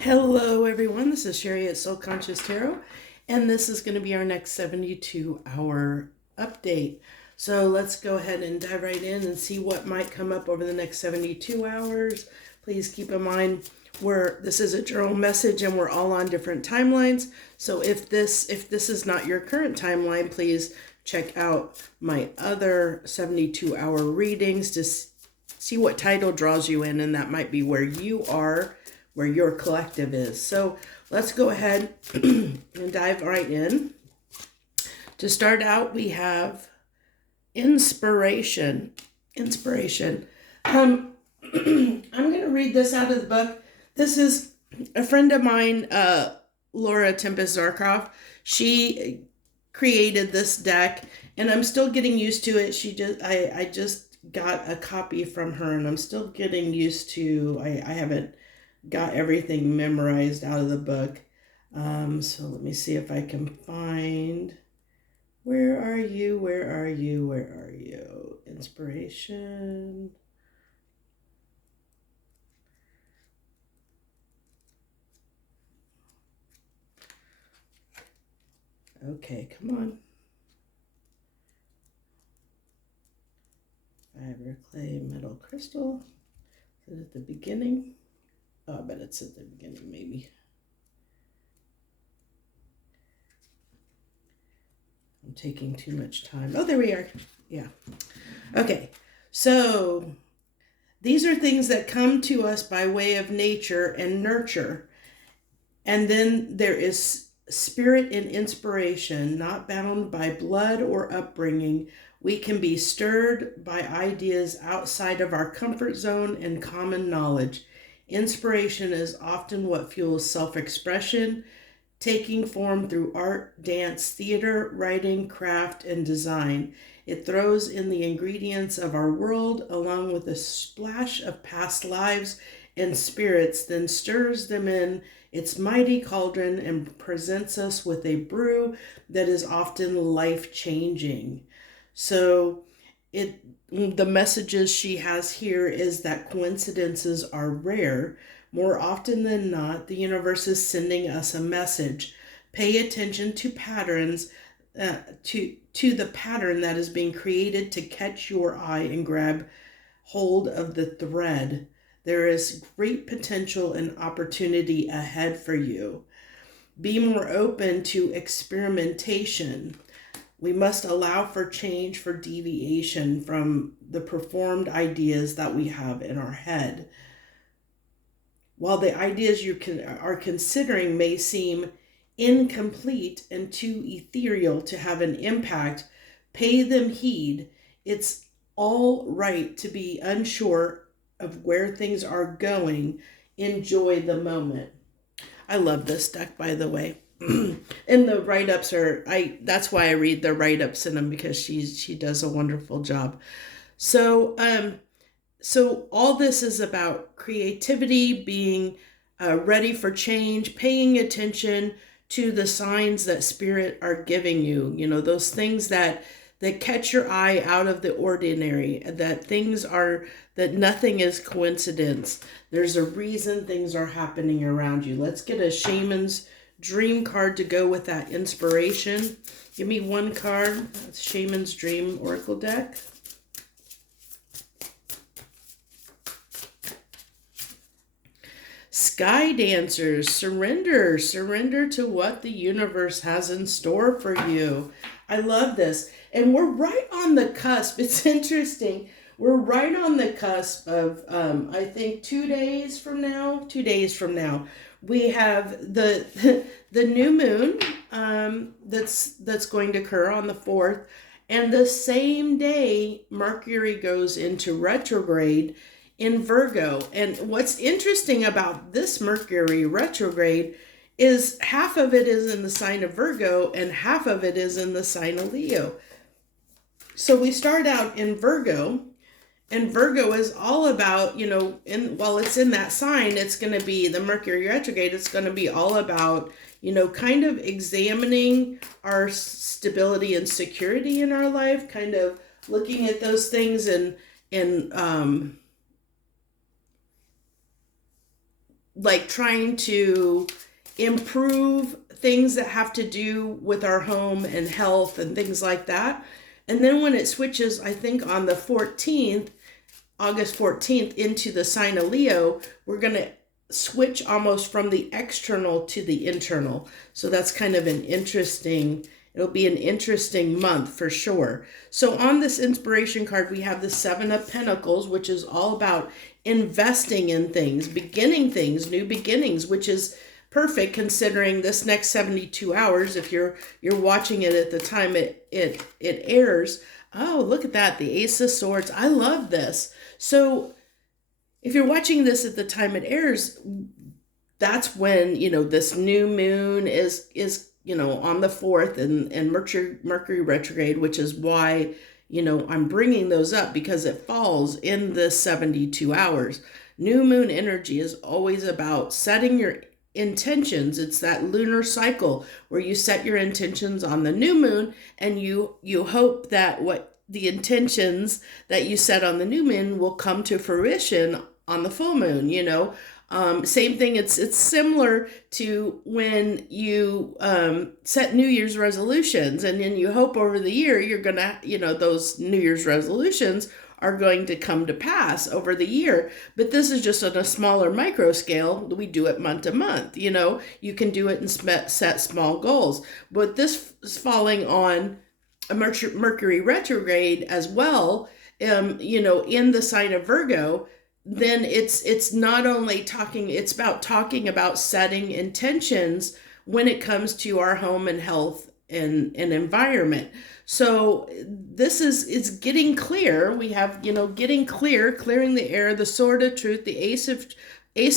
Hello, everyone. This is Sherry at Soul Conscious Tarot, and this is going to be our next 72-hour update. So let's go ahead and dive right in and see what might come up over the next 72 hours. Please keep in mind this is a journal message and we're all on different timelines. So if this is not your current timeline, please check out my other 72-hour readings to see what title draws you in, and that might be where you are, where your collective is. So let's go ahead and dive right in. To start out, we have inspiration. I'm going to read this out of the book. This is a friend of mine, Laura Tempest Zarkov. She created this deck, and I'm still getting used to it. I just got a copy from her, and I'm still getting used to. I haven't got everything memorized out of the book. So let me see if I can find. Where are you? Where are you? Where are you? Inspiration. Okay, come on. Fiber, clay, metal, crystal. Is it at the beginning? Oh, I bet it's at the beginning, maybe. I'm taking too much time. Oh, there we are. Yeah. Okay, so these are things that come to us by way of nature and nurture. And then there is spirit and inspiration, not bound by blood or upbringing. We can be stirred by ideas outside of our comfort zone and common knowledge. Inspiration is often what fuels self-expression, taking form through art, dance, theater, writing, craft, and design. It throws in the ingredients of our world along with a splash of past lives and spirits, then stirs them in its mighty cauldron and presents us with a brew that is often life-changing. So the messages she has here is that coincidences are rare. More often than not, the universe is sending us a message. Pay attention to patterns, to the pattern that is being created to catch your eye and grab hold of the thread. There is great potential and opportunity ahead for you. Be more open to experimentation. We must allow for change, for deviation from the performed ideas that we have in our head. While the ideas you are considering may seem incomplete and too ethereal to have an impact, pay them heed. It's all right to be unsure of where things are going. Enjoy the moment. I love this deck, by the way. And the write-ups that's why I read the write-ups in them, because she does a wonderful job. So all this is about creativity, being ready for change, paying attention to the signs that spirit are giving you. You know, those things that catch your eye out of the ordinary, that nothing is coincidence. There's a reason things are happening around you. Let's get a shaman's dream card to go with that inspiration. Give me one card. That's Shaman's Dream Oracle deck. Sky Dancers, surrender to what the universe has in store for you. I love this. And we're right on the cusp. It's interesting. We're right on the cusp of, I think 2 days from now, we have the the new moon that's going to occur on the 4th. And the same day, Mercury goes into retrograde in Virgo. And what's interesting about this Mercury retrograde is half of it is in the sign of Virgo and half of it is in the sign of Leo. So we start out in Virgo, and Virgo is all about, while it's in that sign, it's going to be the Mercury retrograde. It's going to be all about, kind of examining our stability and security in our life, kind of looking at those things and like trying to improve things that have to do with our home and health and things like that. And then when it switches, I think on the 14th, August 14th, into the sign of Leo, we're going to switch almost from the external to the internal. So that's kind of it'll be an interesting month for sure. So on this inspiration card, we have the Seven of Pentacles, which is all about investing in things, beginning things, new beginnings, which is perfect considering this next 72 hours, if you're watching it at the time it airs. Oh, look at that, the Ace of Swords. I love this. So if you're watching this at the time it airs, that's when, this new moon is on the 4th, and Mercury retrograde, which is why, I'm bringing those up, because it falls in the 72 hours. New moon energy is always about setting your intentions. It's that lunar cycle where you set your intentions on the new moon, and you hope that what the intentions that you set on the new moon will come to fruition on the full moon. Same thing. It's similar to when you set New Year's resolutions, and then you hope over the year you're gonna, those New Year's resolutions are going to come to pass over the year. But this is just on a smaller micro scale. We do it month to month. You can do it and set small goals. But this is falling on a Mercury retrograde as well. In the sign of Virgo. Then it's not only it's about talking about setting intentions when it comes to our home and health and environment. So this is getting clear. We have, getting clear, clearing the air, the sword of truth, the Ace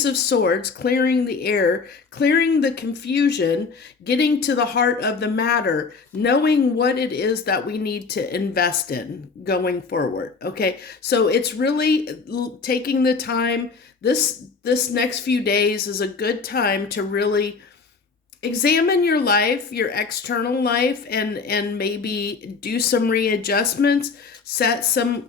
of Swords, clearing the air, clearing the confusion, getting to the heart of the matter, knowing what it is that we need to invest in going forward. Okay, so it's really taking the time. This next few days is a good time to really examine your life, your external life, and maybe do some readjustments, set some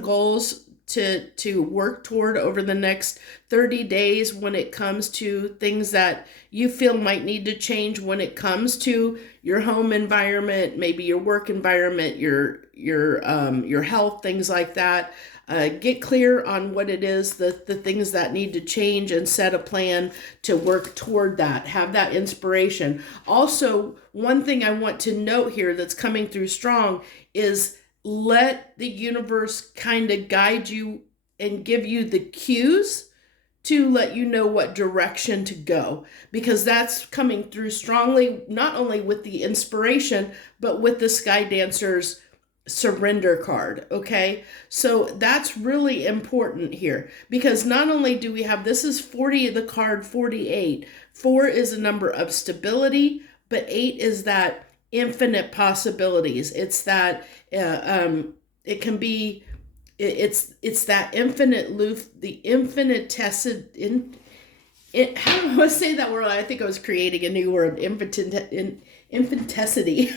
goals to work toward over the next 30 days when it comes to things that you feel might need to change when it comes to your home environment, maybe your work environment, your health, things like that. Get clear on what it is, the things that need to change, and set a plan to work toward that. Have that inspiration. Also, one thing I want to note here that's coming through strong is let the universe kind of guide you and give you the cues to let you know what direction to go, because that's coming through strongly, not only with the inspiration, but with the Sky Dancer's surrender card. Okay, so that's really important here, because not only do we have, this is 40, the card 48. 4 is a number of stability, but 8 is that infinite possibilities. It's that it can be, it's that infinite loop, the infinitesimal. How do I say that word? I think I was creating a new word, infinitesity.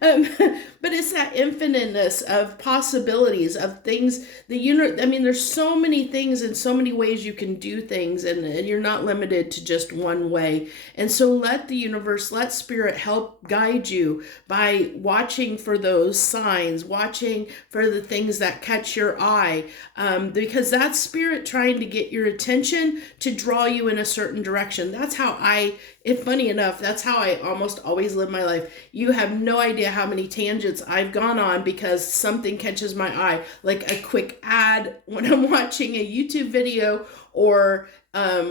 But it's that infiniteness of possibilities of things. There's so many things and so many ways you can do things, and you're not limited to just one way. And so let the universe, let spirit help guide you by watching for those signs, watching for the things that catch your eye, because that's spirit trying to get your attention to draw you in a certain direction. That's how funny enough, that's how I almost always live my life. You have no idea how many tangents I've gone on because something catches my eye, like a quick ad when I'm watching a YouTube video, or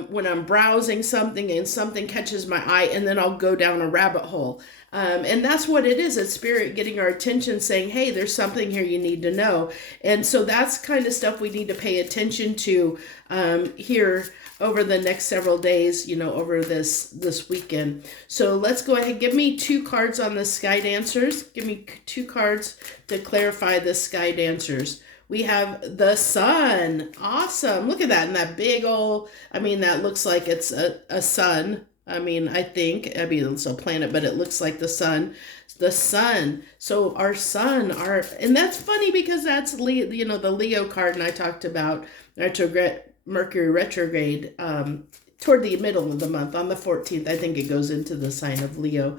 when I'm browsing something and something catches my eye, and then I'll go down a rabbit hole. And that's what it is. It's spirit getting our attention, saying, hey, there's something here you need to know. And so that's kind of stuff we need to pay attention to here over the next several days, over this weekend. So let's go ahead. Give me 2 cards on the Sky Dancers. Give me 2 cards to clarify the Sky Dancers. We have the sun. Awesome. Look at that. And that big old, that looks like it's a sun. It's a planet, but it looks like the sun. The sun. So our sun, and that's funny because that's the Leo card, and I talked about Mercury retrograde toward the middle of the month on the 14th. I think it goes into the sign of Leo.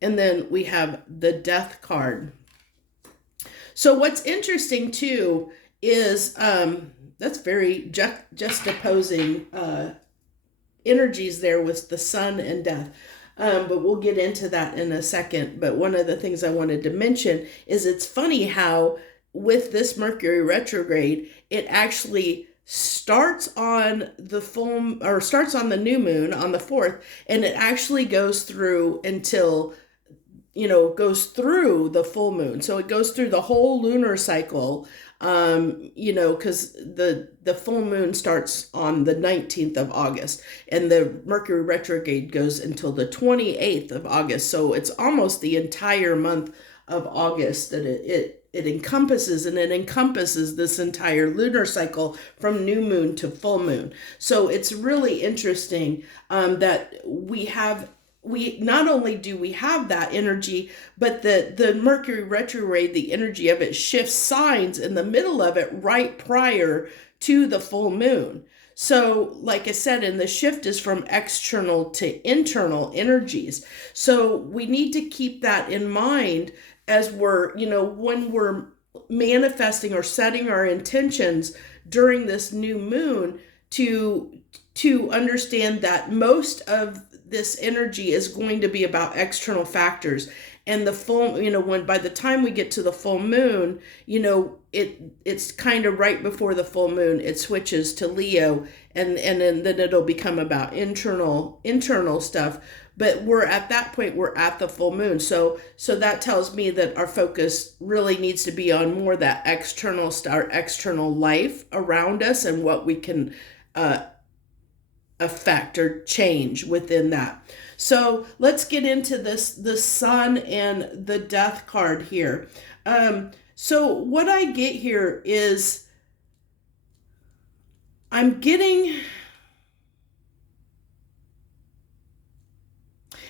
And then we have the Death card. So what's interesting too is that's very juxtaposing energies there with the sun and death. But we'll get into that in a second. But one of the things I wanted to mention is it's funny how with this Mercury retrograde, it actually starts on the starts on the new moon on the 4th, and it actually goes through until, goes through the full moon. So it goes through the whole lunar cycle, because the full moon starts on the 19th of August, and the Mercury retrograde goes until the 28th of August. So it's almost the entire month of August that it encompasses, and it encompasses this entire lunar cycle from new moon to full moon. So it's really interesting that we not only do we have that energy, but the Mercury retrograde, the energy of it shifts signs in the middle of it right prior to the full moon. So like I said, and the shift is from external to internal energies. So we need to keep that in mind as we're, when we're manifesting or setting our intentions during this new moon, to understand that most of this energy is going to be about external factors. And the full, when by the time we get to the full moon, it's kind of right before the full moon, it switches to Leo, and then it'll become about internal stuff. But we're at that point, we're at the full moon. So that tells me that our focus really needs to be on more that our external life around us and what we can affect or change within that. So let's get into the sun and the death card here. So what I get here is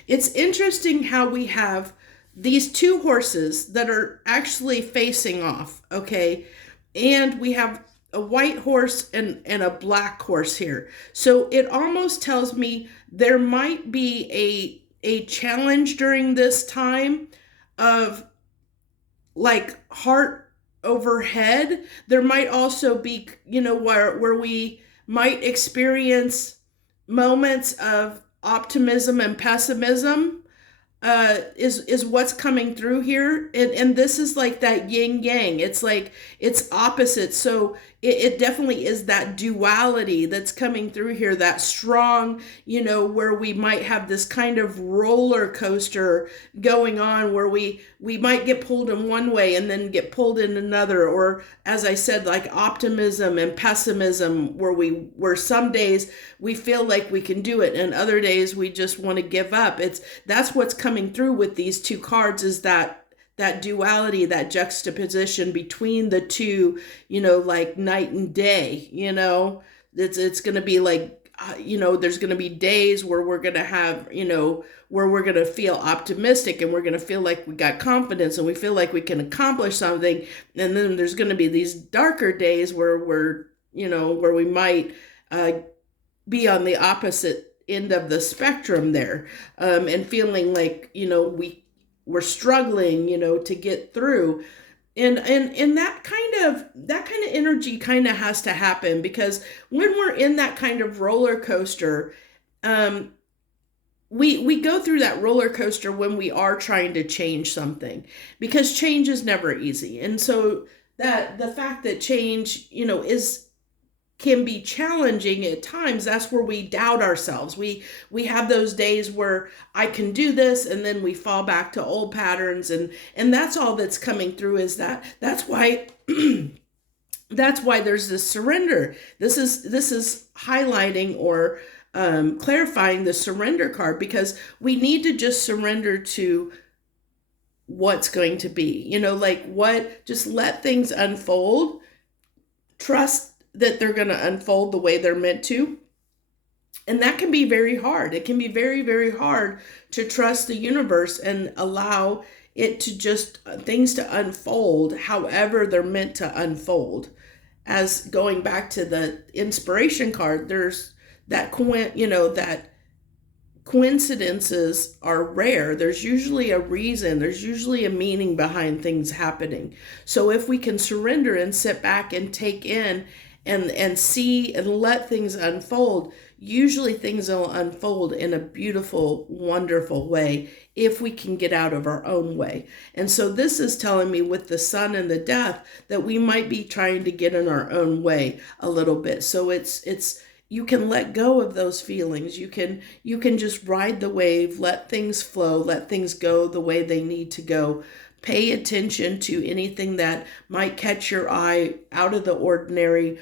it's interesting how we have these two horses that are actually facing off, okay? And we have a white horse and a black horse here. So it almost tells me there might be a challenge during this time of like heart over head. There might also be, where we might experience moments of optimism and pessimism. Is what's coming through here, and this is like that yin yang. It's like it's opposite. So it definitely is that duality that's coming through here, that strong, where we might have this kind of roller coaster going on, where we might get pulled in one way and then get pulled in another, or as I said, like optimism and pessimism, where some days we feel like we can do it and other days we just want to give up. That's what's coming through with these two cards, is that duality, that juxtaposition between the two, like night and day. It's going to be like, there's going to be days where we're going to have, where we're going to feel optimistic and we're going to feel like we got confidence and we feel like we can accomplish something. And then there's going to be these darker days where where we might be on the opposite end of the spectrum there, and feeling like, we're struggling, to get through. And that kind of energy kind of has to happen, because when we're in that kind of roller coaster, we go through that roller coaster when we are trying to change something, because change is never easy. And so that the fact that change, can be challenging at times, that's where we doubt ourselves. We have those days where I can do this, and then we fall back to old patterns, and that's all that's coming through. Is that's why that's why there's this surrender. This is highlighting or clarifying the surrender card, because we need to just surrender to what's going to be, just let things unfold, trust that they're going to unfold the way they're meant to. And that can be very hard. It can be very, very hard to trust the universe and allow it to just things to unfold however they're meant to unfold. as going back to the inspiration card, there's that coincidences are rare. There's usually a reason, there's usually a meaning behind things happening. So if we can surrender and sit back and take in and see and let things unfold, usually things will unfold in a beautiful, wonderful way if we can get out of our own way. And so this is telling me with the sun and the death that we might be trying to get in our own way a little bit. So it's you can let go of those feelings. You can just ride the wave, let things flow, let things go the way they need to go. Pay attention to anything that might catch your eye out of the ordinary,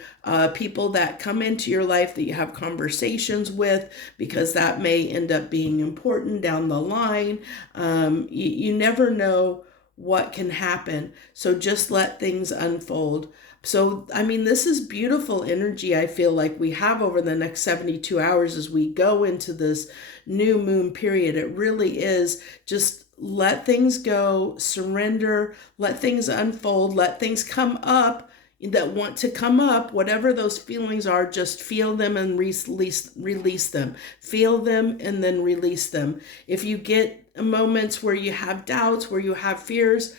people that come into your life that you have conversations with, because that may end up being important down the line. You never know what can happen. So just let things unfold. So, I mean, this is beautiful energy I feel like we have over the next 72 hours as we go into this new moon period. It really is just let things go, surrender, let things unfold, let things come up that want to come up, whatever those feelings are, just feel them and release them. Feel them and then release them. If you get moments where you have doubts, where you have fears,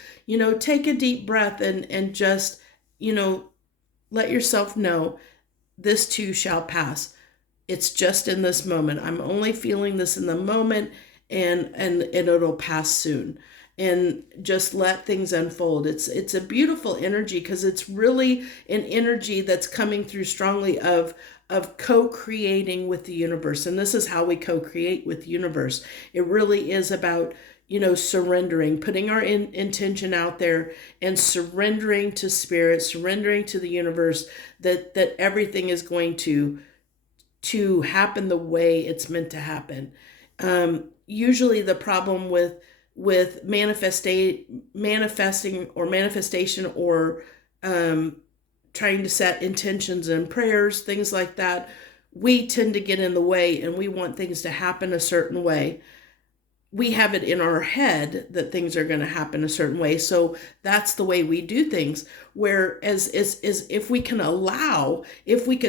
take a deep breath and just, let yourself know this too shall pass. It's just in this moment. I'm only feeling this in the moment, and it'll pass soon. And just let things unfold. It's a beautiful energy because it's really an energy that's coming through strongly of co-creating with the universe. And this is how we co-create with the universe. It really is about surrendering, putting our intention out there and surrendering to spirit, surrendering to the universe, that everything is going to happen the way it's meant to happen. Usually the problem with manifesting or manifestation or trying to set intentions and prayers, things like that, we tend to get in the way and we want things to happen a certain way. We have it in our head that things are going to happen a certain way. So that's the way we do things. Whereas is if we can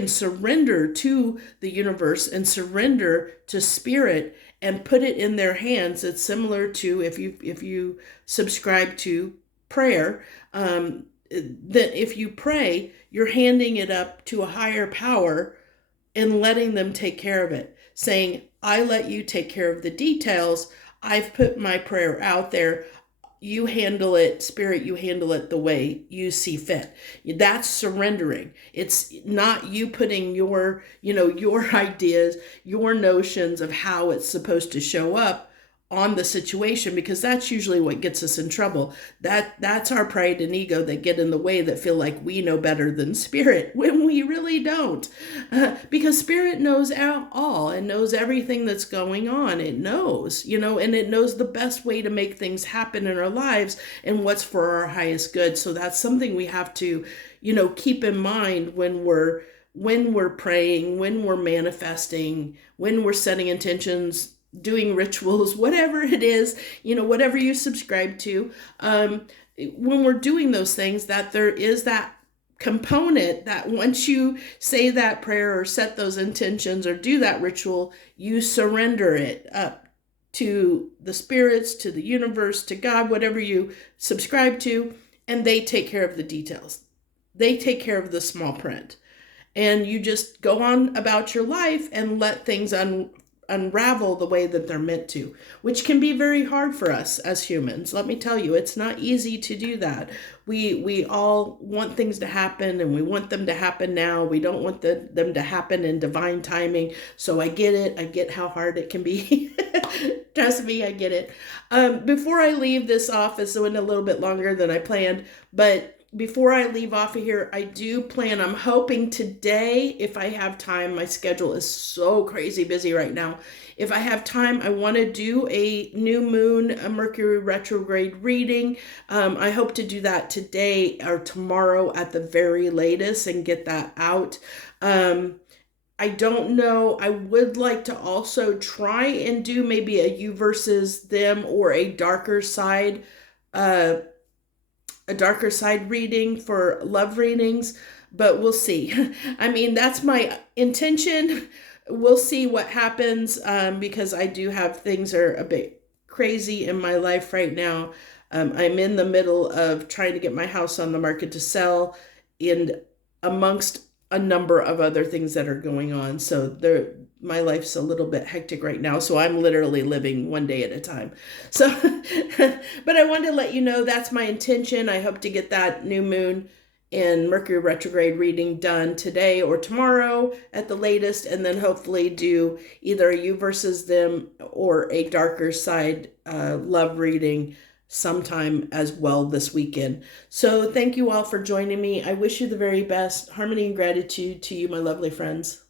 surrender to the universe and surrender to spirit and put it in their hands, it's similar to if you subscribe to prayer, that if you pray, you're handing it up to a higher power and letting them take care of it, saying, I let you take care of the details. I've put my prayer out there. You handle it, spirit, you handle it the way you see fit. That's surrendering. It's not you putting your ideas, your notions of how it's supposed to show up on the situation, because that's usually what gets us in trouble. That's our pride and ego that get in the way, that feel like we know better than spirit when we really don't. Because spirit knows all and knows everything that's going on. It knows, and it knows the best way to make things happen in our lives and what's for our highest good. So that's something we have to, keep in mind when we're praying, when we're manifesting, when we're setting intentions, doing rituals, whatever it is, whatever you subscribe to, when we're doing those things, that there is that component that once you say that prayer or set those intentions or do that ritual, you surrender it up to the spirits, to the universe, to God, whatever you subscribe to, and they take care of the details. They take care of the small print. And you just go on about your life and let things unravel the way that they're meant to, which can be very hard for us as humans. Let me tell you, it's not easy to do that. We all want things to happen, and we want them to happen now. We don't want them to happen in divine timing. So I get it. I get how hard it can be. Trust me, I get it. Before I leave this office, it went a little bit longer than I planned, but before I leave off of here, I'm hoping today, if I have time, my schedule is so crazy busy right now. If I have time, I want to do a new moon, a Mercury retrograde reading. I hope to do that today or tomorrow at the very latest and get that out. I don't know. I would like to also try and do maybe a you versus them or a darker side reading for love readings, but we'll see. I mean, that's my intention. We'll see what happens, because I do have things are a bit crazy in my life right now. I'm in the middle of trying to get my house on the market to sell, and amongst a number of other things that are going on. So my life's a little bit hectic right now. So I'm literally living one day at a time. So, but I wanted to let you know that's my intention. I hope to get that new moon and Mercury retrograde reading done today or tomorrow at the latest, and then hopefully do either a you versus them or a darker side love reading sometime as well this weekend. So thank you all for joining me. I wish you the very best. Harmony and gratitude to you, my lovely friends.